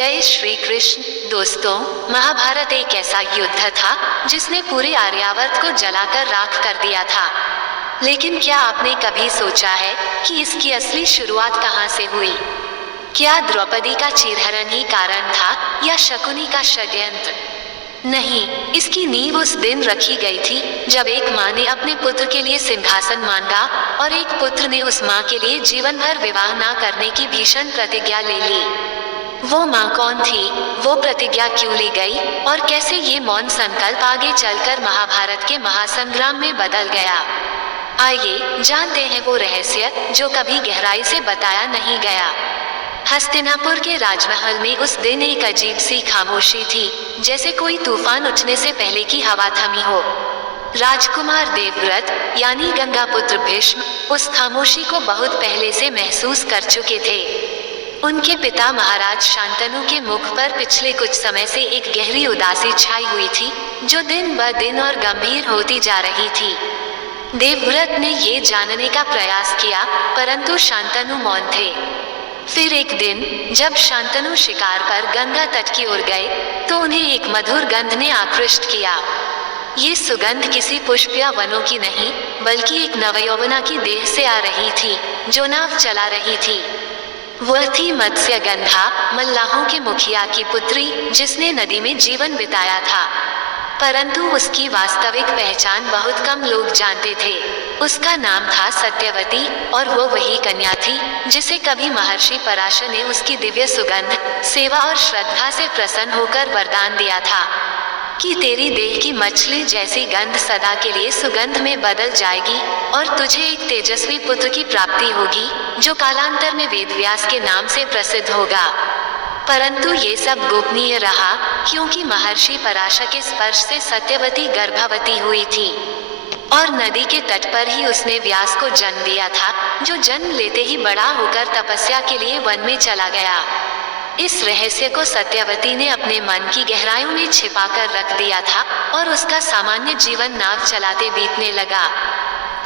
जय श्री कृष्ण। दोस्तों, महाभारत एक ऐसा युद्ध था जिसने पूरे आर्यावर्त को जलाकर राख कर दिया था। लेकिन क्या आपने कभी सोचा है कि इसकी असली शुरुआत कहाँ से हुई? क्या द्रौपदी का चीरहरण ही कारण था या शकुनी का षड्यंत्र? नहीं, इसकी नींव उस दिन रखी गई थी जब एक माँ ने अपने पुत्र के लिए सिंहासन मांगा और एक पुत्र ने उस माँ के लिए जीवन भर विवाह न करने की भीषण प्रतिज्ञा ले ली। वो माँ कौन थी, वो प्रतिज्ञा क्यों ली गई और कैसे ये मौन संकल्प आगे चलकर महाभारत के महासंग्राम में बदल गया? आइए जानते हैं वो रहस्य जो कभी गहराई से बताया नहीं गया। हस्तिनापुर के राजमहल में उस दिन एक अजीब सी खामोशी थी, जैसे कोई तूफान उठने से पहले की हवा थमी हो। राजकुमार देवव्रत यानी गंगापुत्र भीष्म उस खामोशी को बहुत पहले से महसूस कर चुके थे। उनके पिता महाराज शांतनु के मुख पर पिछले कुछ समय से एक गहरी उदासी छाई हुई थी, जो दिन ब दिन और गंभीर होती जा रही थी। देवव्रत ने ये जानने का प्रयास किया, परंतु शांतनु मौन थे। फिर एक दिन जब शांतनु शिकार पर गंगा तट की ओर गए, तो उन्हें एक मधुर गंध ने आकृष्ट किया। ये सुगंध किसी पुष्प या वनों की नहीं, बल्कि एक नवयौवना की देह से आ रही थी, जो नाव चला रही थी। वह थी मत्स्यगंधा, मल्लाहों के मुखिया की पुत्री, जिसने नदी में जीवन बिताया था। परंतु उसकी वास्तविक पहचान बहुत कम लोग जानते थे। उसका नाम था सत्यवती और वो वही कन्या थी जिसे कभी महर्षि पराशर ने उसकी दिव्य सुगंध, सेवा और श्रद्धा से प्रसन्न होकर वरदान दिया था कि तेरी देह की मछली जैसी गंध सदा के लिए सुगंध में बदल जाएगी और तुझे एक तेजस्वी पुत्र की प्राप्ति होगी, जो कालांतर में वेदव्यास के नाम से प्रसिद्ध होगा। परंतु ये सब गोपनीय रहा, क्योंकि महर्षि पराशर के स्पर्श से सत्यवती गर्भवती हुई थी और नदी के तट पर ही उसने व्यास को जन्म दिया था, जो जन्म लेते ही बड़ा होकर तपस्या के लिए वन में चला गया। इस रहस्य को सत्यवती ने अपने मन की गहराइयों में छिपा कर रख दिया था और उसका सामान्य जीवन नाव चलाते बीतने लगा।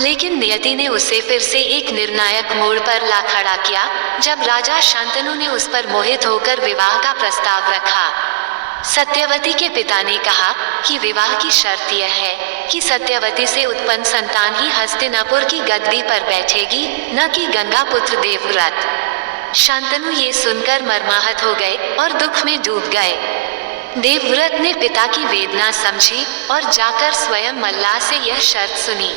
लेकिन नियति ने उसे फिर से एक निर्णायक मोड़ पर ला खड़ा किया, जब राजा शांतनु ने उस पर मोहित होकर विवाह का प्रस्ताव रखा। सत्यवती के पिता ने कहा कि विवाह की शर्त यह है कि सत्यवती से उत्पन्न संतान ही हस्तिनापुर की गद्दी पर बैठेगी, न कि गंगापुत्र देवव्रत। शांतनु ये सुनकर मर्माहत हो गए और दुख में डूब गए। देवव्रत ने पिता की वेदना समझी और जाकर स्वयं मल्लाह से यह शर्त सुनी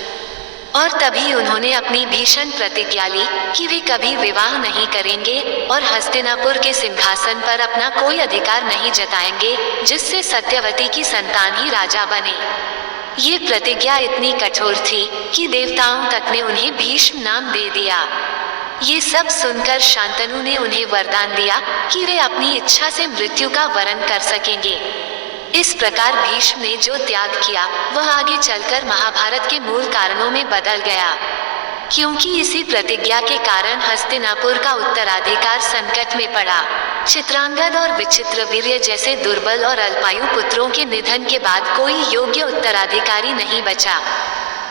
और तभी उन्होंने अपनी भीषण प्रतिज्ञा ली कि वे कभी विवाह नहीं करेंगे और हस्तिनापुर के सिंहासन पर अपना कोई अधिकार नहीं जताएंगे, जिससे सत्यवती की संतान ही राजा बने। ये प्रतिज्ञा इतनी कठोर थी कि देवताओं तक ने उन्हें भीष्म नाम दे दिया। ये सब सुनकर शांतनु ने उन्हें वरदान दिया कि वे अपनी इच्छा से मृत्यु का वरण कर सकेंगे। इस प्रकार भीष्म ने जो त्याग किया वह आगे चलकर महाभारत के मूल कारणों में बदल गया, क्योंकि इसी प्रतिज्ञा के कारण हस्तिनापुर का उत्तराधिकार संकट में पड़ा। चित्रांगद और विचित्रवीर्य जैसे दुर्बल और अल्पायु पुत्रों के निधन के बाद कोई योग्य उत्तराधिकारी नहीं बचा।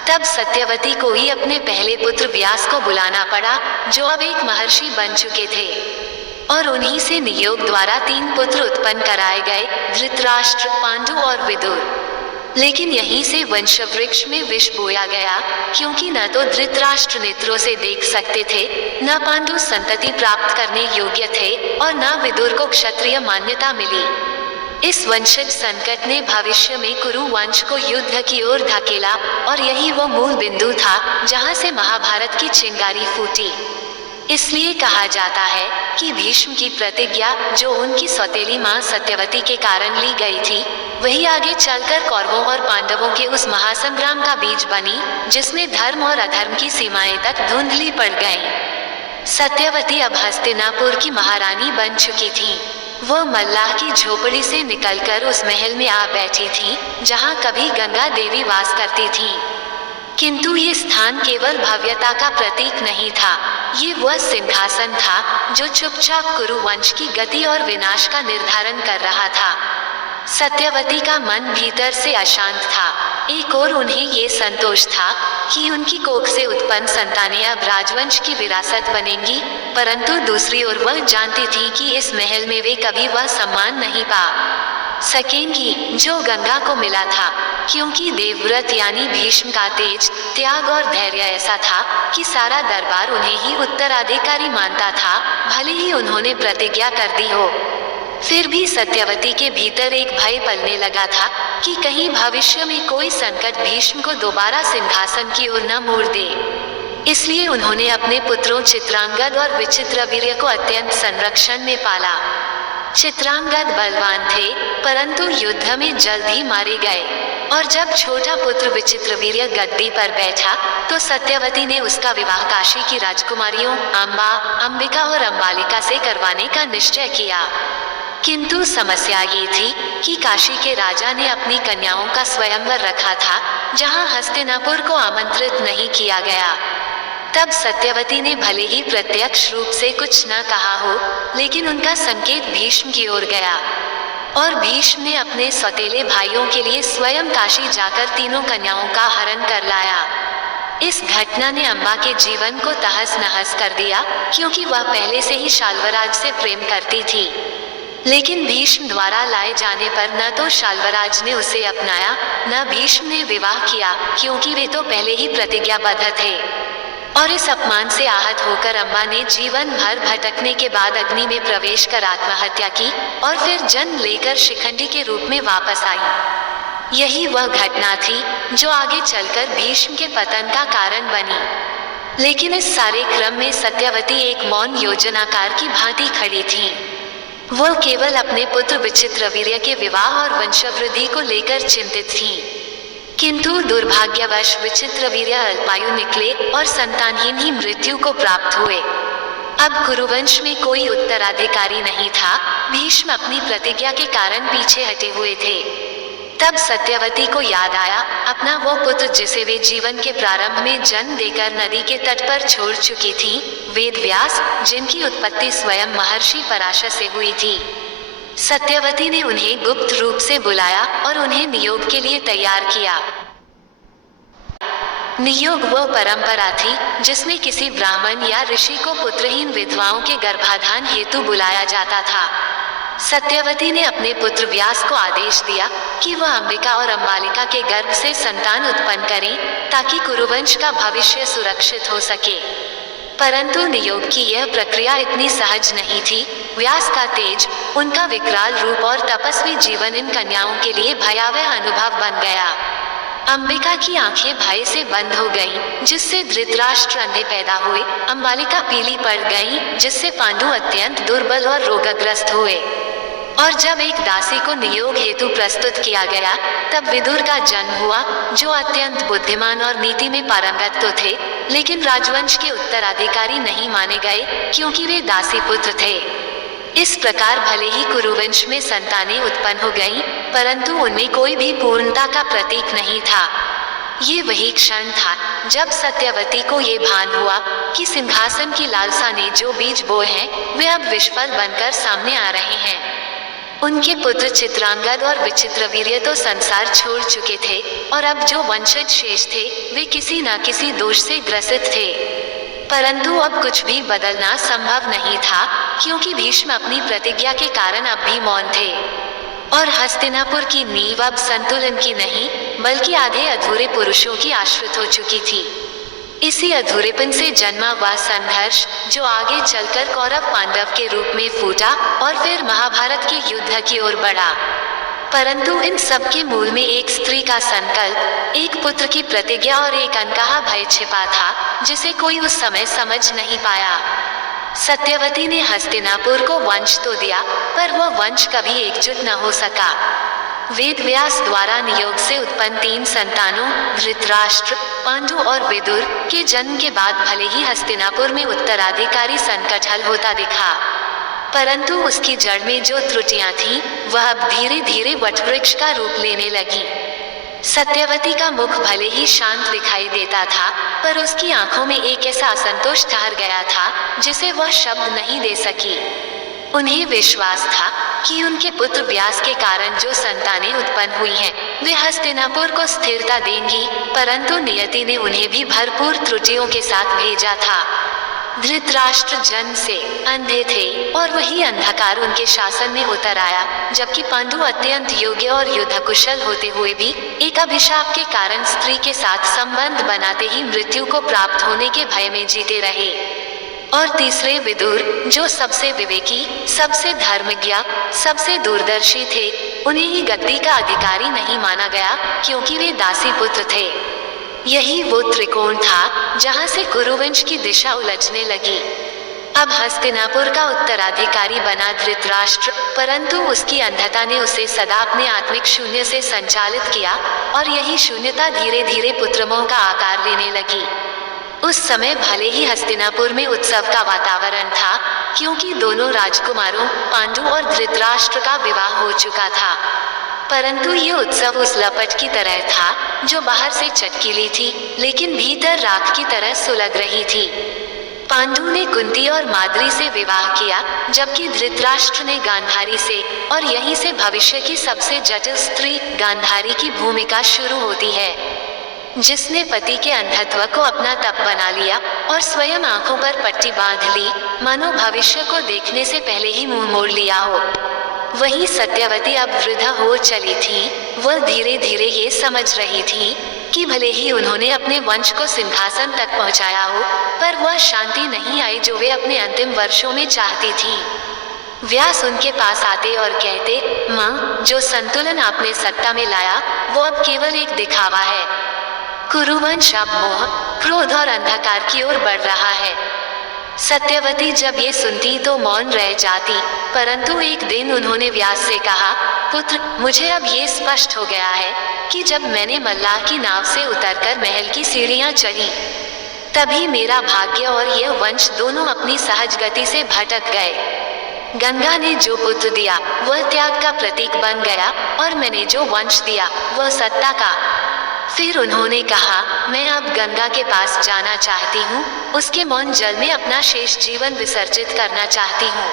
तब सत्यवती को ही अपने पहले पुत्र व्यास को बुलाना पड़ा, जो अब एक महर्षि बन चुके थे, और उन्हीं से नियोग द्वारा 3 पुत्र उत्पन्न कराए गए, धृतराष्ट्र, पांडु और विदुर। लेकिन यहीं से वंशवृक्ष में विष बोया गया, क्योंकि न तो धृतराष्ट्र नेत्रों से देख सकते थे, न पांडु संतति प्राप्त करने योग्य थे और न विदुर को क्षत्रिय मान्यता मिली। इस वंशज संकट ने भविष्य में कुरु वंश को युद्ध की ओर धकेला और यही वो मूल बिंदु था जहां से महाभारत की चिंगारी फूटी। इसलिए कहा जाता है कि भीष्म की प्रतिज्ञा, जो उनकी सौतेली मां सत्यवती के कारण ली गई थी, वही आगे चलकर कौरवों और पांडवों के उस महासंग्राम का बीज बनी, जिसमें धर्म और अधर्म की सीमाएं तक धुंधली पड़ गईं। सत्यवती अब हस्तिनापुर की महारानी बन चुकी थी। वह मल्लाह की झोपड़ी से निकलकर उस महल में आ बैठी थी जहां कभी गंगा देवी वास करती थी। किंतु ये स्थान केवल भव्यता का प्रतीक नहीं था, ये वह सिंहासन था जो चुपचाप कुरु वंश की गति और विनाश का निर्धारण कर रहा था। सत्यवती का मन भीतर से अशांत था। एक ओर उन्हें ये संतोष था कि उनकी कोख से उत्पन्न संतानें अब राजवंश की विरासत बनेंगी, परंतु दूसरी ओर वह जानती थी कि इस महल में वे कभी वह सम्मान नहीं पा सकेंगी जो गंगा को मिला था, क्योंकि देवव्रत यानी भीष्म का तेज, त्याग और धैर्य ऐसा था कि सारा दरबार उन्हें ही उत्तराधिकारी मानता था, भले ही उन्होंने प्रतिज्ञा कर दी हो। फिर भी सत्यवती के भीतर एक भय पलने लगा था कि कहीं भविष्य में कोई संकट भीष्म को दोबारा सिंहासन की ओर न मोड़ दे। इसलिए उन्होंने अपने पुत्रों चित्रांगद और विचित्रवीर्य को अत्यंत संरक्षण में पाला। चित्रांगद बलवान थे, परंतु युद्ध में जल्द ही मारे गए, और जब छोटा पुत्र विचित्रवीर्य गद्दी पर बैठा तो सत्यवती ने उसका विवाह काशी की राजकुमारियों अंबा, अंबिका और अंबालिका से करवाने का निश्चय किया। किंतु समस्या ये थी कि काशी के राजा ने अपनी कन्याओं का स्वयंवर रखा था, जहां हस्तिनापुर को आमंत्रित नहीं किया गया। तब सत्यवती ने भले ही प्रत्यक्ष रूप से कुछ न कहा हो, लेकिन उनका संकेत भीष्म की ओर गया, और भीष्म ने अपने सौतेले भाइयों के लिए स्वयं काशी जाकर तीनों कन्याओं का हरण कर लाया। इस घटना ने अंबा के जीवन को तहस नहस कर दिया, क्योंकि वह पहले से ही शाल्वराज से प्रेम करती थी। लेकिन भीष्म द्वारा लाए जाने पर न तो शाल्वराज ने उसे अपनाया, न भीष्म ने विवाह किया, क्योंकि वे तो पहले ही प्रतिज्ञाबद्ध थे। और इस अपमान से आहत होकर अंबा ने जीवन भर भटकने के बाद अग्नि में प्रवेश कर आत्महत्या की, और फिर जन्म लेकर शिखंडी के रूप में वापस आई। यही वह घटना थी जो आगे चलकर भीष्म के पतन का कारण बनी। लेकिन इस सारे क्रम में सत्यवती एक मौन योजनाकार की भांति खड़ी थी। वो केवल अपने पुत्र विचित्रवीर्य के विवाह और वंशवृद्धि को लेकर चिंतित थीं। किंतु दुर्भाग्यवश विचित्रवीर्य अल्पायु निकले और संतानहीन ही मृत्यु को प्राप्त हुए। अब कुरुवंश में कोई उत्तराधिकारी नहीं था। भीष्म अपनी प्रतिज्ञा के कारण पीछे हटे हुए थे। तब सत्यवती को याद आया अपना वो पुत्र जिसे वे जीवन के प्रारंभ में जन्म देकर नदी के तट पर छोड़ चुकी थी, वेदव्यास, जिनकी उत्पत्ति स्वयं महर्षि पराशर से हुई थी। सत्यवती ने उन्हें गुप्त रूप से बुलाया और उन्हें नियोग के लिए तैयार किया। नियोग वो परंपरा थी जिसमें किसी ब्राह्मण या ऋषि को पुत्रहीन विधवाओं के गर्भाधान हेतु बुलाया जाता था। सत्यवती ने अपने पुत्र व्यास को आदेश दिया कि वह अंबिका और अंबालिका के गर्भ से संतान उत्पन्न करें, ताकि कुरुवंश का भविष्य सुरक्षित हो सके। परंतु नियोग की यह प्रक्रिया इतनी सहज नहीं थी। व्यास का तेज, उनका विकराल रूप और तपस्वी जीवन इन कन्याओं के लिए भयावह अनुभव बन गया। अंबिका की आंखें भय से बंद हो गईं, जिससे धृतराष्ट्र अंधे पैदा हुए। अंबालिका पीली पड़ गईं, जिससे पांडु अत्यंत दुर्बल और रोगग्रस्त हुए। और जब एक दासी को नियोग हेतु प्रस्तुत किया गया, तब विदुर का जन्म हुआ, जो अत्यंत बुद्धिमान और नीति में पारंगत तो थे, लेकिन राजवंश के उत्तराधिकारी नहीं माने गए, क्योंकि वे दासी पुत्र थे। इस प्रकार भले ही कुरुवंश में संतानें उत्पन्न हो गईं, परंतु उनमें कोई भी पूर्णता का प्रतीक नहीं था। ये वही क्षण था जब सत्यवती को ये भान हुआ कि सिंहासन की लालसा ने जो बीज बोए हैं, वे अब विषफल बनकर सामने आ रहे हैं। उनके पुत्र चित्रांगद और विचित्रवीर्य तो संसार छोड़ चुके थे, और अब जो वंशज शेष थे वे किसी न किसी दोष से ग्रसित थे। परंतु अब कुछ भी बदलना संभव नहीं था, क्योंकि भीष्म अपनी प्रतिज्ञा के कारण अब भी मौन थे, और हस्तिनापुर की नींव अब संतुलन की नहीं, बल्कि आधे अधूरे पुरुषों की आश्रित हो चुकी थी। इसी अधूरेपन से जन्मा वह संघर्ष जो आगे चलकर कौरव पांडव के रूप में फूटा और फिर महाभारत के युद्ध की ओर बढ़ा। परंतु इन सब के मूल में एक स्त्री का संकल्प, एक पुत्र की प्रतिज्ञा और एक अनकहा भय छिपा था, जिसे कोई उस समय समझ नहीं पाया। सत्यवती ने हस्तिनापुर को वंश तो दिया, पर वह वंश कभी एकजुट न हो सका। वेदव्यास द्वारा नियोग से उत्पन्न 3 संतानों, धृतराष्ट्र, पांडु और विदुर के जन्म के बाद भले ही हस्तिनापुर में उत्तराधिकारी संकट हल होता दिखा, परंतु उसकी जड़ में जो त्रुटियां थीं, वह अब धीरे धीरे वटवृक्ष का रूप लेने लगी। सत्यवती का मुख भले ही शांत दिखाई देता था, पर उसकी आंखों में एक ऐसा असंतोष ठहर गया था जिसे वह शब्द नहीं दे सकी। उन्हें विश्वास था कि उनके पुत्र व्यास के कारण जो संतानें उत्पन्न हुई हैं, वे हस्तिनापुर को स्थिरता देंगी, परंतु नियति ने उन्हें भी भरपूर त्रुटियों के साथ भेजा था। धृतराष्ट्र जन्म से अंधे थे और वही अंधकार उनके शासन में उतर आया, जबकि पांडु अत्यंत योग्य और युद्ध कुशल होते हुए भी एक अभिशाप के कारण स्त्री के साथ संबंध बनाते ही मृत्यु को प्राप्त होने के भय में जीते रहे। और तीसरे विदुर, जो सबसे विवेकी, सबसे धर्मज्ञ, सबसे दूरदर्शी थे, उन्हें ही गद्दी का अधिकारी नहीं माना गया, क्योंकि वे दासी पुत्र थे। यही वो त्रिकोण था जहां से कुरुवंश की दिशा उलझने लगी। अब हस्तिनापुर का उत्तराधिकारी बना धृतराष्ट्र, परंतु उसकी अंधता ने उसे सदा अपने आत्मिक शून्य से संचालित किया, और यही शून्यता धीरे धीरे पुत्रमोह का आकार लेने लगी। उस समय भले ही हस्तिनापुर में उत्सव का वातावरण था, क्योंकि दोनों राजकुमारों पांडु और धृतराष्ट्र का विवाह हो चुका था, परंतु ये उत्सव उस लपट की तरह था जो बाहर से चटकीली थी, लेकिन भीतर राख की तरह सुलग रही थी। पांडु ने कुंती और माद्री से विवाह किया, जबकि धृतराष्ट्र ने गांधारी से, और यहीं से भविष्य की सबसे जटिल स्त्री गांधारी की भूमिका शुरू होती है, जिसने पति के अंधत्व को अपना तप बना लिया और स्वयं आंखों पर पट्टी बांध ली, मानो भविष्य को देखने से पहले ही मुंह मोड़ लिया हो। वहीं सत्यवती अब वृद्ध हो चली थी। वह धीरे धीरे ये समझ रही थी कि भले ही उन्होंने अपने वंश को सिंहासन तक पहुंचाया हो, पर वह शांति नहीं आई जो वे अपने अंतिम वर्षों में चाहती थी। व्यास उनके पास आते और कहते, माँ, जो संतुलन आपने सत्ता में लाया वो अब केवल एक दिखावा है। कुरुवंश अब मोह, क्रोध और अंधकार की ओर बढ़ रहा है। सत्यवती जब ये सुनती तो मौन रह जाती, परंतु एक दिन उन्होंने व्यास से कहा, पुत्र, मुझे अब ये स्पष्ट हो गया है कि जब मैंने मल्लाह की नाव से उतरकर महल की सीढ़ियां चढ़ी, तभी मेरा भाग्य और यह वंश दोनों अपनी सहज गति से भटक गए। गंगा ने जो पुत्र दिया वह त्याग का प्रतीक बन गया, और मैंने जो वंश दिया वह सत्ता का। फिर उन्होंने कहा, मैं अब गंगा के पास जाना चाहती हूँ, उसके मौन जल में अपना शेष जीवन विसर्जित करना चाहती हूँ,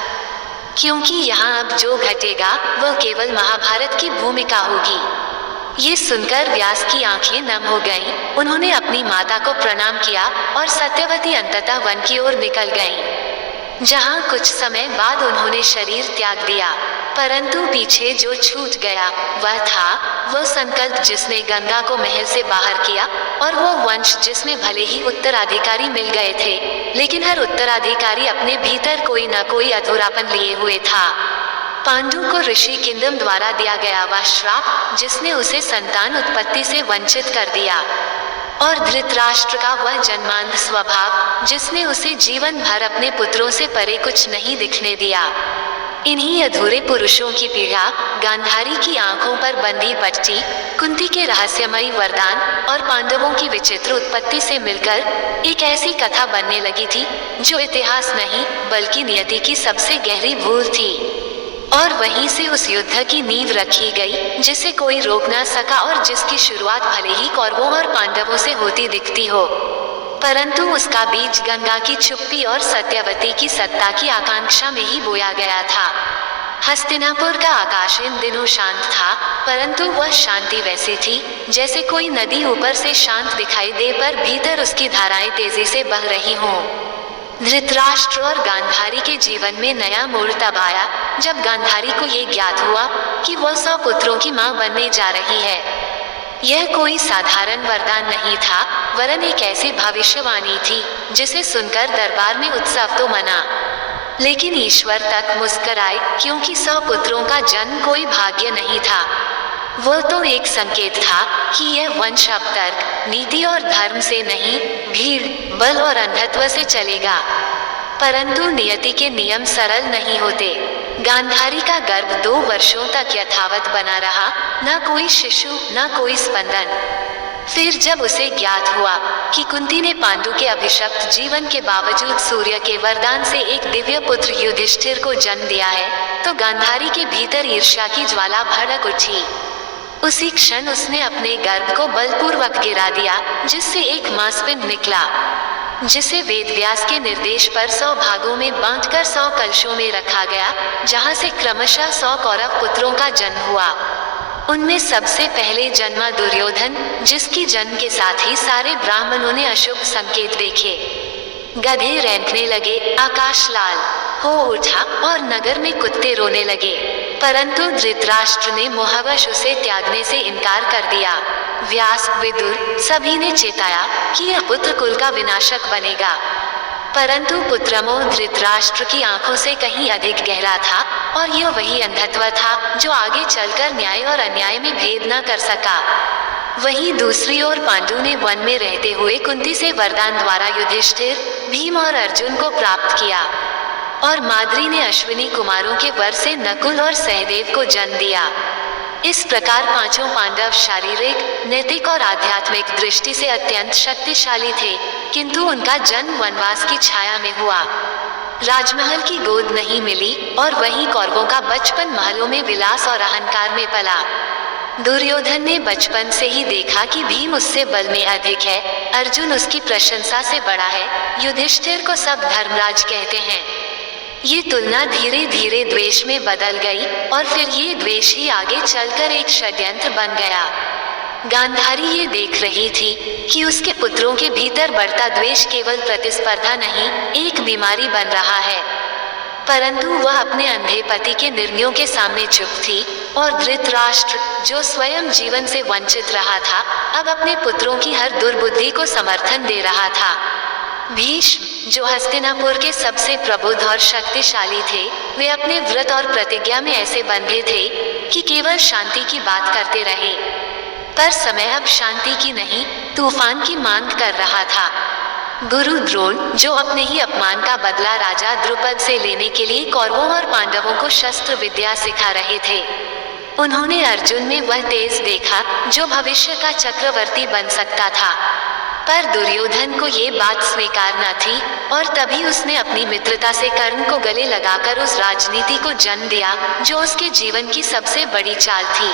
क्योंकि यहाँ अब जो घटेगा वह केवल महाभारत की भूमिका होगी। ये सुनकर व्यास की आंखें नम हो गईं। उन्होंने अपनी माता को प्रणाम किया और सत्यवती अंततः वन की ओर निकल गईं, जहाँ कुछ समय बाद उन्होंने शरीर त्याग दिया। परंतु पीछे जो छूट गया वह था वह संकल्प जिसने गंगा को महल से बाहर किया, और वो वंश जिसमें भले ही उत्तराधिकारी मिल गए थे, लेकिन हर उत्तराधिकारी अपने भीतर कोई न कोई अधूरापन लिए हुए था। पांडु को ऋषि किंदम द्वारा दिया गया वह श्राप जिसने उसे संतान उत्पत्ति से वंचित कर दिया, और धृतराष्ट्र का वह जन्मांध स्वभाव जिसने उसे जीवन भर अपने पुत्रों से परे कुछ नहीं दिखने दिया। इन्हीं अधूरे पुरुषों की पीड़ा, गांधारी की आंखों पर बंधी पट्टी, कुंती के रहस्यमयी वरदान और पांडवों की विचित्र उत्पत्ति से मिलकर एक ऐसी कथा बनने लगी थी जो इतिहास नहीं बल्कि नियति की सबसे गहरी भूल थी। और वहीं से उस युद्ध की नींव रखी गई जिसे कोई रोक न सका, और जिसकी शुरुआत भले ही कौरवों और पांडवों से होती दिखती हो, परंतु उसका बीज गंगा की चुप्पी और सत्यवती की सत्ता की आकांक्षा में ही बोया गया था। हस्तिनापुर का आकाश इन दिनों शांत था, परंतु वह शांति वैसी थी जैसे कोई नदी ऊपर से शांत दिखाई दे पर भीतर उसकी धाराएं तेजी से बह रही हों। धृतराष्ट्र और गांधारी के जीवन में नया मोड़ तब आया जब गांधारी को ये ज्ञात हुआ कि वह 100 पुत्रों की मां बनने जा रही है। यह कोई साधारण वरदान नहीं था, वरन एक ऐसी भविष्यवाणी थी जिसे सुनकर दरबार में उत्सव तो मना, लेकिन ईश्वर तक मुस्कुराए, क्योंकि 100 पुत्रों का जन्म कोई भाग्य नहीं था। वह तो एक संकेत था कि यह वंश अब तर्क, नीति और धर्म से नहीं, भीड़, बल और अंधत्व से चलेगा। परंतु नियति के नियम सरल नहीं होते। गांधारी का गर्भ 2 वर्षों तक यथावत बना रहा, न कोई शिशु न कोई स्पंदन। फिर जब उसे ज्ञात हुआ कि कुंती ने पांडु के अभिशप्त जीवन के बावजूद सूर्य के वरदान से एक दिव्य पुत्र युधिष्ठिर को जन्म दिया है, तो गांधारी के भीतर ईर्ष्या की ज्वाला भड़क उठी। उसी क्षण उसने अपने गर्भ को बलपूर्वक गिरा दिया, जिससे एक मांसपिंड निकला। जिसे वेदव्यास के निर्देश पर 100 भागों में बांटकर 100 कलशों में रखा गया, जहां से क्रमशः 100 कौरव पुत्रों का जन्म हुआ। उनमें सबसे पहले जन्मा दुर्योधन, जिसकी जन्म के साथ ही सारे ब्राह्मणों ने अशुभ संकेत देखे। गधे रेंकने लगे, आकाश लाल हो उठा और नगर में कुत्ते रोने लगे। परंतु धृतराष्ट्र ने मोहवश उसे त्यागने से इनकार कर दिया। व्यास, विदुर सभी ने चेताया कि यह पुत्र कुल का विनाशक बनेगा, परंतु पुत्रमोह धृतराष्ट्र की आंखों से कहीं अधिक गहरा था, और यह वही अंधत्व था जो आगे चलकर न्याय और अन्याय में भेद न कर सका। वहीं दूसरी ओर पांडु ने वन में रहते हुए कुंती से वरदान द्वारा युधिष्ठिर, भीम और अर्जुन को प्राप्त किया, और माद्री ने अश्विनी कुमारों के वर से नकुल और सहदेव को जन्म दिया। इस प्रकार पांचों पांडव शारीरिक, नैतिक और आध्यात्मिक दृष्टि से अत्यंत शक्तिशाली थे, किंतु उनका जन्म वनवास की छाया में हुआ। राजमहल की गोद नहीं मिली, और वहीं कौरवों का बचपन महलों में विलास और अहंकार में पला। दुर्योधन ने बचपन से ही देखा कि भीम उससे बल में अधिक है, अर्जुन उसकी प्रशंसा से बड़ा है, युधिष्ठिर को सब धर्मराज कहते हैं। ये तुलना धीरे धीरे द्वेष में बदल गई, और फिर ये द्वेष ही आगे चलकर एक षड्यंत्र बन गया। गांधारी ये देख रही थी कि उसके पुत्रों के भीतर बढ़ता द्वेष केवल प्रतिस्पर्धा नहीं, एक बीमारी बन रहा है। परंतु वह अपने अंधे पति के निर्णयों के सामने चुप थी, और धृतराष्ट्र, जो स्वयं जीवन से वंचित रहा था, अब अपने पुत्रों की हर दुर्बुद्धि को समर्थन दे रहा था। भीष्म, जो हस्तिनापुर के सबसे प्रबुद्ध और शक्तिशाली थे, वे अपने व्रत और प्रतिज्ञा में ऐसे बंधे थे कि केवल शांति की बात करते रहे। पर समय अब शांति की नहीं, तूफान की मांग कर रहा था। गुरु द्रोण, जो अपने ही अपमान का बदला राजा द्रुपद से लेने के लिए कौरवों और पांडवों को शस्त्र विद्या सिखा रहे थे, उन्होंने अर्जुन में वह तेज देखा जो भविष्य का चक्रवर्ती बन सकता था। पर दुर्योधन को ये बात स्वीकार न थी, और तभी उसने अपनी मित्रता से कर्ण को गले लगाकर उस राजनीति को जन्म दिया जो उसके जीवन की सबसे बड़ी चाल थी।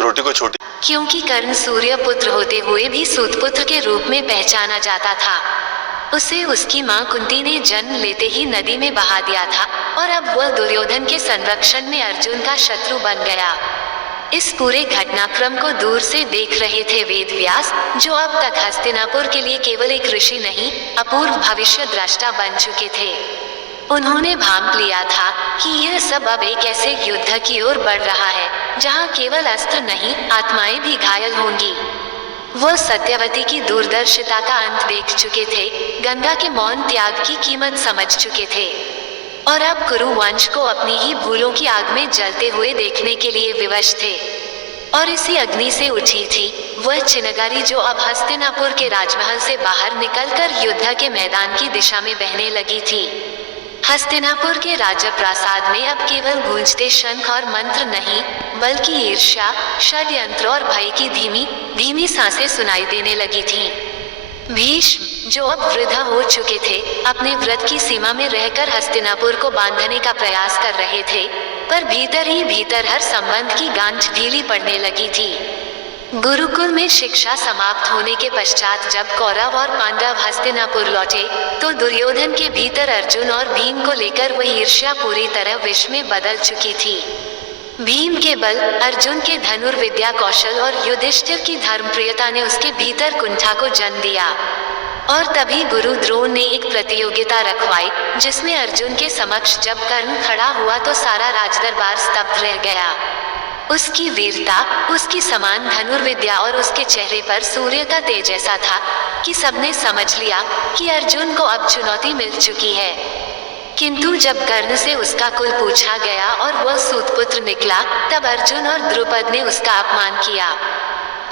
रोटी को छोटी, क्योंकि कर्ण सूर्य पुत्र होते हुए भी सूत पुत्र के रूप में पहचाना जाता था। उसे उसकी मां कुंती ने जन्म लेते ही नदी में बहा दिया था, और अब वह दुर्योधन के संरक्षण में अर्जुन का शत्रु बन गया। इस पूरे घटनाक्रम को दूर से देख रहे थे वेदव्यास, जो अब तक हस्तिनापुर के लिए केवल एक ऋषि नहीं, अपूर्व भविष्य द्रष्टा बन चुके थे। उन्होंने भांप लिया था कि यह सब अब एक ऐसे युद्ध की ओर बढ़ रहा है जहां केवल अस्त्र नहीं, आत्माएं भी घायल होंगी। वह सत्यवती की दूरदर्शिता का अंत देख चुके थे, गंगा के मौन त्याग की कीमत समझ चुके थे, और अब कुरु वंश को अपनी ही भूलों की आग में जलते हुए देखने के लिए विवश थे। और इसी अग्नि से उठी थी वह चिनगारी जो अब हस्तिनापुर के राजमहल से बाहर निकलकर युद्ध के मैदान की दिशा में बहने लगी थी। हस्तिनापुर के राजप्रासाद में अब केवल गूंजते शंख और मंत्र नहीं, बल्कि ईर्ष्या, षड्यंत्र और भय की धीमी धीमी सांसें सुनाई देने लगी थीं। भीष्म, जो अब वृद्ध हो चुके थे, अपने व्रत की सीमा में रहकर हस्तिनापुर को बांधने का प्रयास कर रहे थे, पर भीतर ही भीतर हर संबंध की गांठ ढीली पड़ने लगी थी। गुरुकुल में शिक्षा समाप्त होने के पश्चात जब कौरव और पांडव हस्तिनापुर लौटे, तो दुर्योधन के भीतर अर्जुन और भीम को लेकर वह ईर्ष्या पूरी तरह विष में बदल चुकी थी। भीम के बल, अर्जुन के धनुर्विद्या कौशल और युधिष्ठिर की धर्मप्रियता ने उसके भीतर कुंठा को जन्म दिया। और तभी गुरु द्रोण ने एक प्रतियोगिता रखवाई, जिसमें अर्जुन के समक्ष जब कर्ण खड़ा हुआ तो सारा राजदरबार स्तब्ध रह गया। उसकी वीरता, उसकी समान धनुर्विद्या और उसके चेहरे पर सूर्य का तेज ऐसा था कि सबने समझ लिया कि अर्जुन को अब चुनौती मिल चुकी है। किंतु जब कर्ण से उसका कुल पूछा गया और वह सूतपुत्र निकला, तब अर्जुन और द्रुपद ने उसका अपमान किया।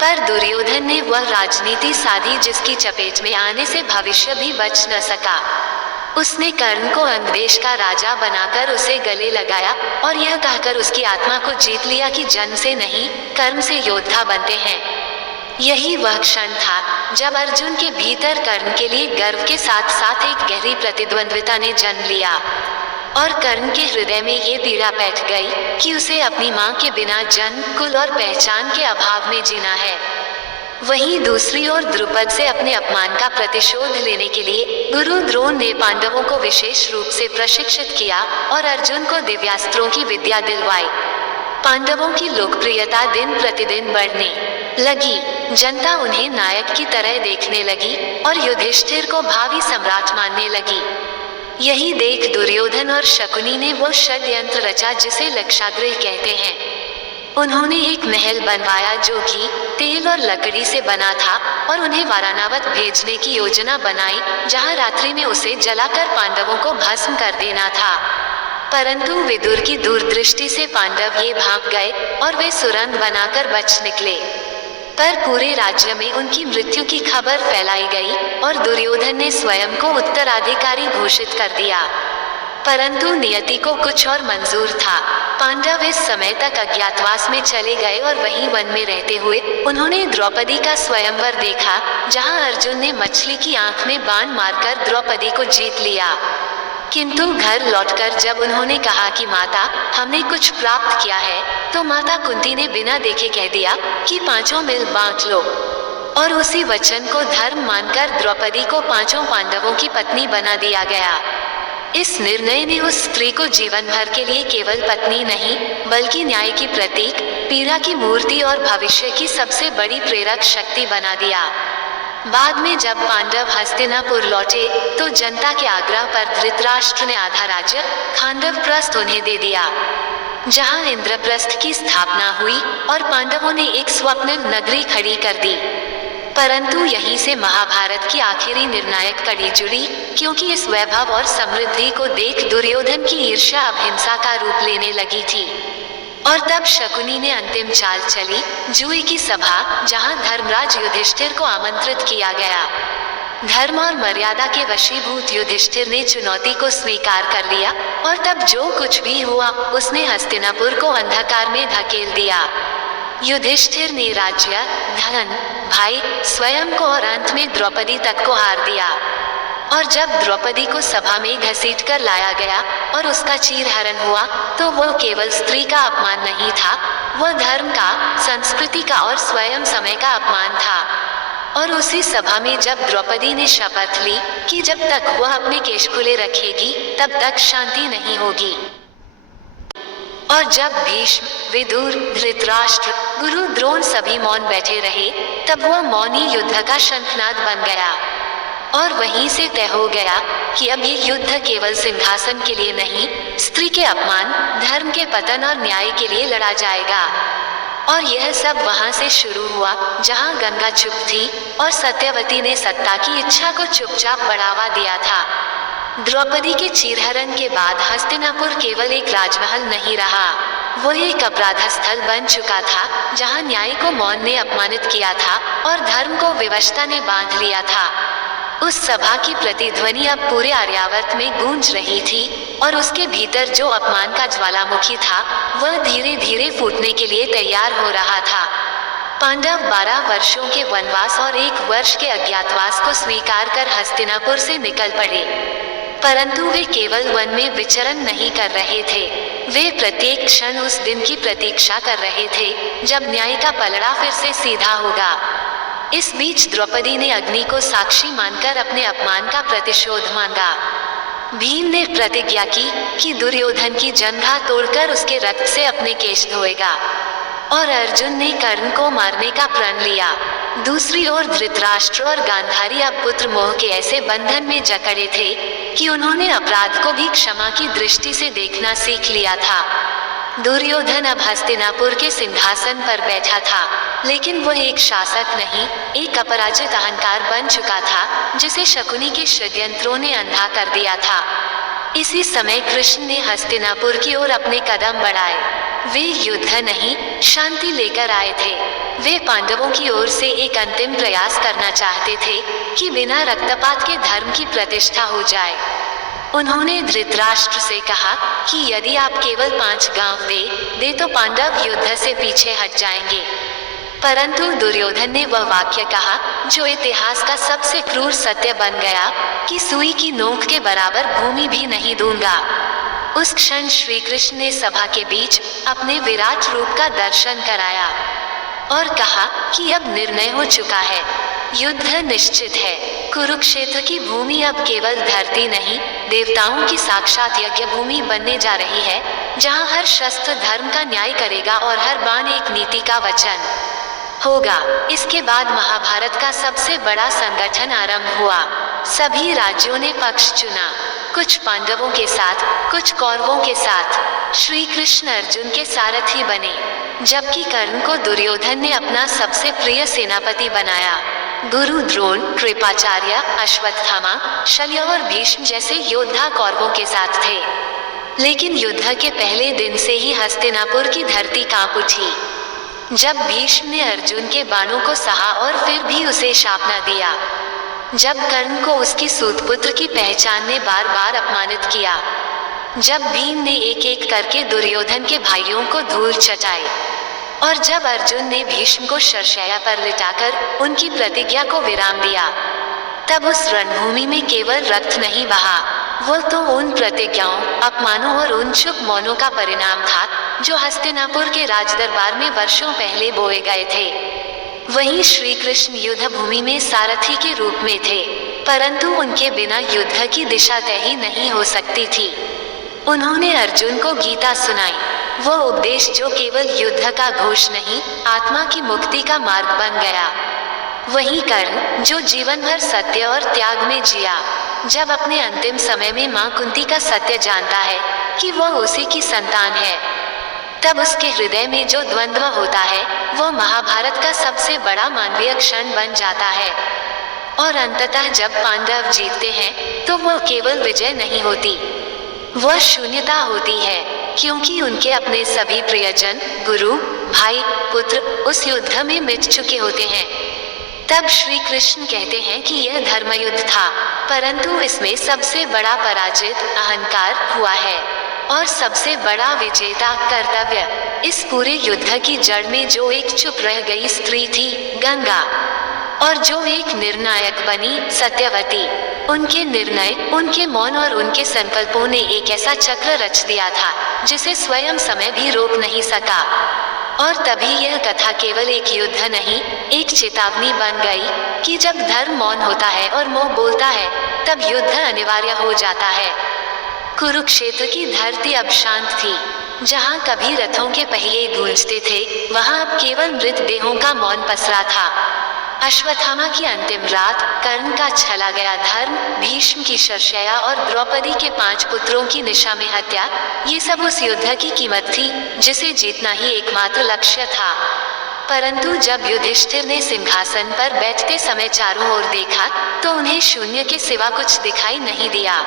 पर दुर्योधन ने वह राजनीति साधी जिसकी चपेट में आने से भविष्य भी बच न सका। उसने कर्ण को अंगदेश का राजा बनाकर उसे गले लगाया और यह कहकर उसकी आत्मा को जीत लिया कि जन्म से नहीं, कर्म से योद्धा बनते हैं। यही वह क्षण था जब अर्जुन के भीतर कर्ण के लिए गर्व के साथ साथ एक गहरी प्रतिद्वंद्विता ने जन्म लिया, और कर्ण के हृदय में ये पीड़ा बैठ गई कि उसे अपनी मां के बिना जन्म, कुल और पहचान के अभाव में जीना है। वहीं दूसरी ओर द्रुपद से अपने अपमान का प्रतिशोध लेने के लिए गुरु द्रोण ने पांडवों को विशेष रूप से प्रशिक्षित किया और अर्जुन को दिव्यास्त्रों की विद्या दिलवाई। पांडवों की लोकप्रियता दिन प्रतिदिन बढ़ने लगी। जनता उन्हें नायक की तरह देखने लगी और युधिष्ठिर को भावी सम्राट मानने लगी। यही देख दुर्योधन और शकुनी ने वो षड्यंत्र रचा जिसे लक्षागृह कहते हैं। उन्होंने एक महल बनवाया जो घी, तेल और लकड़ी से बना था और उन्हें वाराणवत भेजने की योजना बनाई, जहां रात्रि में उसे जलाकर पांडवों को भस्म कर देना था। परंतु विदुर की दूरदृष्टि से पांडव ये भाग गए और वे सुरंग बनाकर बच निकले। पर पूरे राज्य में उनकी मृत्यु की खबर फैलाई गई और दुर्योधन ने स्वयं को उत्तराधिकारी घोषित कर दिया। परंतु नियति को कुछ और मंजूर था। पांडव इस समय तक अज्ञातवास में चले गए और वहीं वन में रहते हुए उन्होंने द्रौपदी का स्वयंवर देखा, जहां अर्जुन ने मछली की आंख में बाण मारकर द्रौपदी को जीत लिया। किंतु घर लौटकर जब उन्होंने कहा कि माता, हमने कुछ प्राप्त किया है, तो माता कुंती ने बिना देखे कह दिया कि 5 मिल बांट लो। और उसी वचन को धर्म मानकर द्रौपदी को 5 पांडवों की पत्नी बना दिया गया। इस निर्णय ने उस स्त्री को जीवन भर के लिए केवल पत्नी नहीं, बल्कि न्याय की प्रतीक, पीड़ा की मूर्ति और भविष्य की सबसे बड़ी प्रेरक शक्ति बना दिया। बाद में जब पांडव हस्तिनापुर लौटे तो जनता के आग्रह पर धृतराष्ट्र ने आधा राज्य खांडवप्रस्थ उन्हें दे दिया, जहां इंद्रप्रस्थ की स्थापना हुई और पांडवों ने एक स्वप्निल नगरी खड़ी कर दी। परंतु यहीं से महाभारत की आखिरी निर्णायक कड़ी जुड़ी, क्योंकि इस वैभव और समृद्धि को देख दुर्योधन की ईर्ष्या अब हिंसा का रूप लेने लगी थी। और तब शकुनी ने अंतिम चाल चली, जुए की सभा, जहां धर्मराज युधिष्ठिर को आमंत्रित किया गया। धर्म और मर्यादा के वशीभूत युधिष्ठिर ने चुनौती को स्वीकार कर लिया और तब जो कुछ भी हुआ उसने हस्तिनापुर को अंधकार में धकेल दिया। युधिष्ठिर ने राज्य, धन, भाई, स्वयं को और अंत में द्रौपदी तक को हार दिया। और जब द्रौपदी को सभा में घसीटकर लाया गया और उसका चीरहरण हुआ, तो वह केवल स्त्री का अपमान नहीं था, वह धर्म का, संस्कृति का और स्वयं समय का अपमान था। और उसी सभा में जब द्रौपदी ने शपथ ली कि जब तक वह अपने केश खुले रखेगी तब तक शांति नहीं होगी, और जब भीष्म, विदुर, धृतराष्ट्र, गुरु द्रोण सभी मौन बैठे रहे, तब वह मौन ही युद्ध का शंखनाद बन गया। और वहीं से तय हो गया कि अब ये युद्ध केवल सिंहासन के लिए नहीं, स्त्री के अपमान, धर्म के पतन और न्याय के लिए लड़ा जाएगा। और यह सब वहां से शुरू हुआ जहां गंगा चुप थी और सत्यवती ने सत्ता की इच्छा को चुपचाप बढ़ावा दिया था। द्रौपदी के चीरहरण के बाद हस्तिनापुर केवल एक राजमहल नहीं रहा, वह एक अपराध स्थल बन चुका था, जहां न्याय को मौन ने अपमानित किया था और धर्म को विवशता ने बांध लिया था। उस सभा की प्रतिध्वनि अब पूरे आर्यावर्त में गूंज रही थी और उसके भीतर जो अपमान का ज्वालामुखी था वह धीरे धीरे फूटने के लिए तैयार हो रहा था। पांडव 12 वर्षों के वनवास और 1 वर्ष के अज्ञातवास को स्वीकार कर हस्तिनापुर से निकल पड़े। परंतु वे केवल वन में विचरण नहीं कर रहे थे, वे प्रत्येक क्षण उस दिन की प्रतीक्षा कर रहे थे जब न्याय का पलड़ा फिर से सीधा होगा। इस बीच द्रौपदी ने अग्नि को साक्षी मानकर अपने अपमान का प्रतिशोध मांगा। भीम ने प्रतिज्ञा की कि दुर्योधन की जंघा तोड़कर उसके रक्त से अपने केश धोएगा, और अर्जुन ने कर्ण को मारने का प्रण लिया। दूसरी ओर धृतराष्ट्र और गांधारी अब पुत्र मोह के ऐसे बंधन में जकड़े थे कि उन्होंने अपराध को भी क्षमा की दृष्टि से देखना सीख लिया था। दुर्योधन अब हस्तिनापुर के सिंहासन पर बैठा था, लेकिन वह एक शासक नहीं, एक अपराजित अहंकार बन चुका था जिसे शकुनी के षड्यंत्रों ने अंधा कर दिया था। इसी समय कृष्ण ने हस्तिनापुर की ओर अपने कदम बढ़ाए। वे युद्ध नहीं, शांति लेकर आए थे। वे पांडवों की ओर से एक अंतिम प्रयास करना चाहते थे कि बिना रक्तपात के धर्म की प्रतिष्ठा हो जाए। उन्होंने धृतराष्ट्र से कहा कि यदि आप केवल 5 गांव दे तो पांडव युद्ध से पीछे हट जाएंगे। परंतु दुर्योधन ने वह वाक्य कहा जो इतिहास का सबसे क्रूर सत्य बन गया कि सुई की नोक के बराबर भूमि भी नहीं दूंगा। उस क्षण श्री कृष्ण ने सभा के बीच अपने विराट रूप का दर्शन कराया। और कहा कि अब निर्णय हो चुका है, युद्ध निश्चित है। कुरुक्षेत्र की भूमि अब केवल धरती नहीं, देवताओं की साक्षात यज्ञ भूमि बनने जा रही है, जहां हर शस्त्र धर्म का न्याय करेगा और हर बाण एक नीति का वचन होगा। इसके बाद महाभारत का सबसे बड़ा संगठन आरंभ हुआ। सभी राज्यों ने पक्ष चुना, कुछ पांडवों के साथ, कुछ कौरवों के साथ। श्री कृष्ण अर्जुन के सारथी बने, जबकि कर्ण को दुर्योधन ने अपना सबसे प्रिय सेनापति बनाया। गुरु द्रोण, कृपाचार्य, अश्वत्थामा, शल्य और भीष्म जैसे योद्धा कौरवों के साथ थे। लेकिन युद्ध के पहले दिन से ही हस्तिनापुर की धरती कांप उठी। जब भीष्म ने अर्जुन के बाणों को सहा और फिर भी उसे शाप न दिया, जब कर्ण को उसकी सूतपुत्र की पहचान ने बार बार अपमानित किया, जब भीम ने एक एक करके दुर्योधन के भाइयों को धूल चटाई, और जब अर्जुन ने भीष्म को शरशैया पर लिटाकर उनकी प्रतिज्ञा को विराम दिया, तब उस रणभूमि में केवल रक्त नहीं बहा, वो तो उन प्रतिज्ञाओं, अपमानों और उन चुप मौनों का परिणाम था जो हस्तिनापुर के राजदरबार में वर्षों पहले बोए गए थे। वहीं श्री कृष्ण युद्ध भूमि में सारथी के रूप में थे, परंतु उनके बिना युद्ध की दिशा तय ही नहीं हो सकती थी। उन्होंने अर्जुन को गीता सुनाई, वो उपदेश जो केवल युद्ध का घोष नहीं, आत्मा की मुक्ति का मार्ग बन गया। वहीं कर्ण, जो जीवन भर सत्य और त्याग में जिया, जब अपने अंतिम समय में मां कुंती का सत्य जानता है कि वह उसी की संतान है, तब उसके हृदय में जो द्वंद्व होता है वो महाभारत का सबसे बड़ा मानवीय क्षण बन जाता है। और अंततः जब पांडव जीतते हैं तो वह केवल विजय नहीं होती, वह शून्यता होती है, क्योंकि उनके अपने सभी प्रियजन, गुरु, भाई, पुत्र उस युद्ध में मिट चुके होते हैं। तब श्री कृष्ण कहते हैं कि यह धर्मयुद्ध था, परंतु इसमें सबसे बड़ा पराजित अहंकार हुआ है और सबसे बड़ा विजेता कर्तव्य। इस पूरे युद्ध की जड़ में जो एक चुप रह गई स्त्री थी, गंगा, और जो एक निर्णायक बनी, सत्यवती, उनके निर्णय, उनके मौन और उनके संकल्पों ने एक ऐसा चक्र रच दिया था जिसे स्वयं समय भी रोक नहीं सका। और तभी यह कथा केवल एक युद्ध नहीं, एक चेतावनी बन गई कि जब धर्म मौन होता है और मोह बोलता है, तब युद्ध अनिवार्य हो जाता है। कुरुक्षेत्र की धरती अब शांत थी। जहां कभी रथों के पहिए गूंजते थे, वहां अब केवल मृतदेहों का मौन पसरा था। अश्वत्थामा की अंतिम रात, कर्ण का छला गया धर्म, भीष्म की शरशैया और द्रौपदी के 5 पुत्रों की निशा में हत्या, ये सब उस युद्ध की कीमत थी जिसे जीतना ही एकमात्र लक्ष्य था। परंतु जब युधिष्ठिर ने सिंहासन पर बैठते समय चारों ओर देखा तो उन्हें शून्य के सिवा कुछ दिखाई नहीं दिया।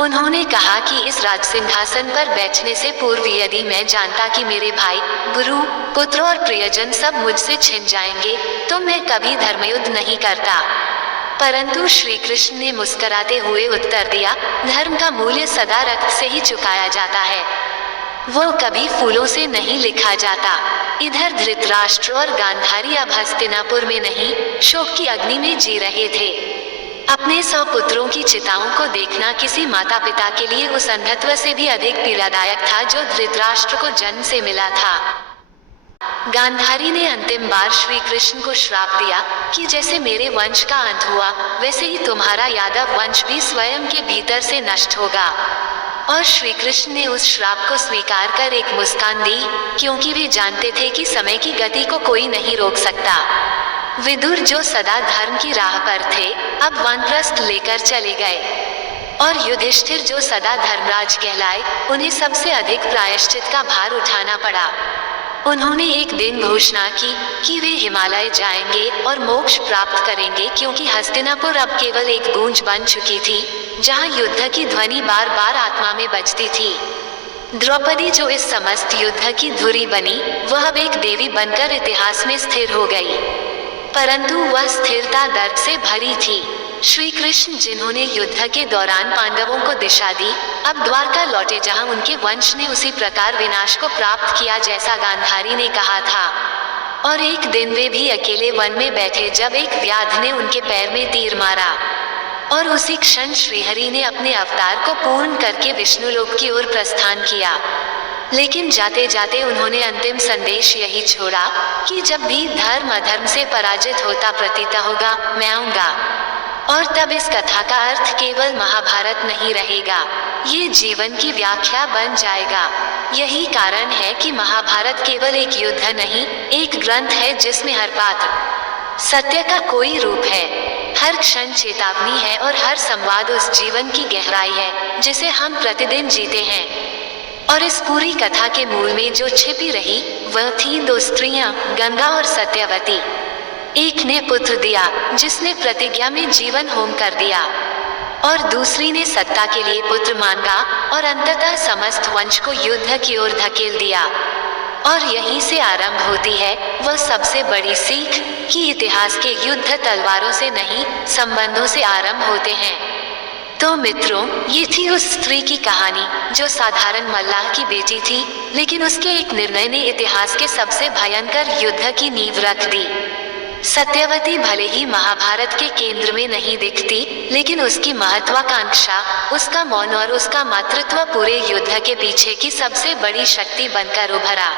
उन्होंने कहा कि इस राज सिंहासन पर बैठने से पूर्व यदि मैं जानता कि मेरे भाई, गुरु, पुत्र और प्रियजन सब मुझसे छिन जाएंगे, तो मैं कभी धर्मयुद्ध नहीं करता। परंतु श्री कृष्ण ने मुस्कुराते हुए उत्तर दिया, धर्म का मूल्य सदा रक्त से ही चुकाया जाता है, वो कभी फूलों से नहीं लिखा जाता। इधर धृतराष्ट्र और गांधारी अब हस्तिनापुर में नहीं, शोक की अग्नि में जी रहे थे। अपने 100 पुत्रों की चिताओं को देखना किसी माता पिता के लिए उस अंधत्व से भी अधिक पीड़ादायक था जो धृतराष्ट्र को जन्म से मिला था। गांधारी ने अंतिम बार श्री कृष्ण को श्राप दिया कि जैसे मेरे वंश का अंत हुआ, वैसे ही तुम्हारा यादव वंश भी स्वयं के भीतर से नष्ट होगा। और श्री कृष्ण ने उस श्राप को स्वीकार कर एक मुस्कान दी, क्योंकि वे जानते थे कि समय की गति को कोई नहीं रोक सकता। विदुर, जो सदा धर्म की राह पर थे, अब वानप्रस्थ लेकर चले गए, और युधिष्ठिर, जो सदा धर्मराज कहलाए, उन्हें सबसे अधिक प्रायश्चित का भार उठाना पड़ा। उन्होंने एक दिन घोषणा की कि वे हिमालय जाएंगे और मोक्ष प्राप्त करेंगे, क्योंकि हस्तिनापुर अब केवल एक गूंज बन चुकी थी जहां युद्ध की ध्वनि बार बार आत्मा में बजती थी। द्रौपदी, जो इस समस्त युद्ध की धुरी बनी, वह अब एक देवी बनकर इतिहास में स्थिर हो गई, परंतु वह स्थिरता दर्द से भरी थी। श्री कृष्ण, जिन्होंने युद्ध के दौरान पांडवों को दिशा दी, अब द्वारका लौटे जहां उनके वंश ने उसी प्रकार विनाश को प्राप्त किया जैसा गांधारी ने कहा था। और एक दिन वे भी अकेले वन में बैठे जब एक व्याध ने उनके पैर में तीर मारा, और उसी क्षण श्रीहरि ने अपने अवतार को पूर्ण करके विष्णुलोक की ओर प्रस्थान किया। लेकिन जाते जाते उन्होंने अंतिम संदेश यही छोड़ा कि जब भी धर्म अधर्म से पराजित होता प्रतीत होगा, मैं आऊंगा। और तब इस कथा का अर्थ केवल महाभारत नहीं रहेगा, ये जीवन की व्याख्या बन जाएगा। यही कारण है कि महाभारत केवल एक युद्ध नहीं, एक ग्रंथ है जिसमें हर पात्र सत्य का कोई रूप है, हर क्षण चेतावनी है और हर संवाद उस जीवन की गहराई है जिसे हम प्रतिदिन जीते हैं। और इस पूरी कथा के मूल में जो छिपी रही वह थी दो स्त्रियां, गंगा और सत्यवती। एक ने पुत्र दिया जिसने प्रतिज्ञा में जीवन होम कर दिया, और दूसरी ने सत्ता के लिए पुत्र मांगा और अंततः समस्त वंश को युद्ध की ओर धकेल दिया। और यहीं से आरंभ होती है वह सबसे बड़ी सीख कि इतिहास के युद्ध तलवारों से नहीं, संबंधों से आरंभ होते हैं। तो मित्रों, ये थी उस स्त्री की कहानी जो साधारण मल्लाह की बेटी थी, लेकिन उसके एक निर्णय ने इतिहास के सबसे भयंकर युद्ध की नींव रख दी। सत्यवती भले ही महाभारत के केंद्र में नहीं दिखती, लेकिन उसकी महत्वाकांक्षा, उसका मौन और उसका मातृत्व पूरे युद्ध के पीछे की सबसे बड़ी शक्ति बनकर उभरा।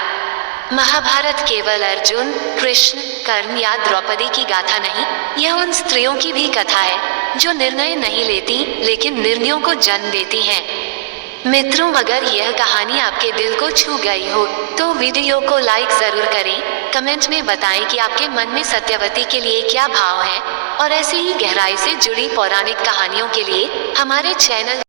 महाभारत केवल अर्जुन, कृष्ण, कर्ण या द्रौपदी की गाथा नहीं, यह उन स्त्रियों की भी कथा है जो निर्णय नहीं लेती लेकिन निर्णयों को जन्म देती हैं। मित्रों, अगर यह कहानी आपके दिल को छू गई हो तो वीडियो को लाइक जरूर करें, कमेंट में बताएं कि आपके मन में सत्यवती के लिए क्या भाव है, और ऐसे ही गहराई से जुड़ी पौराणिक कहानियों के लिए हमारे चैनल